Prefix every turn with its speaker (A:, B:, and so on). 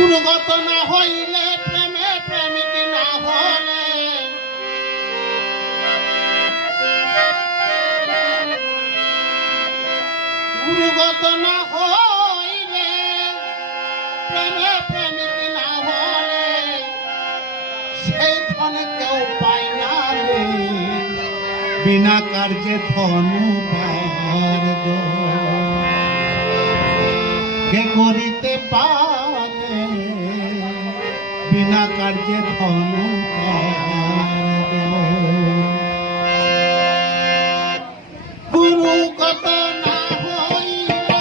A: গুরুগত না হইলে প্রেমে প্রেমিক না হলে। গুরুগত না হইলে প্রেমে প্রেমিক না হলে। সেই ধন কেউ পায় না রে। বিনা কার্যে ধন পার। কে করিতে পারে বিনা কার্যে ধন গুরু কত না হইলে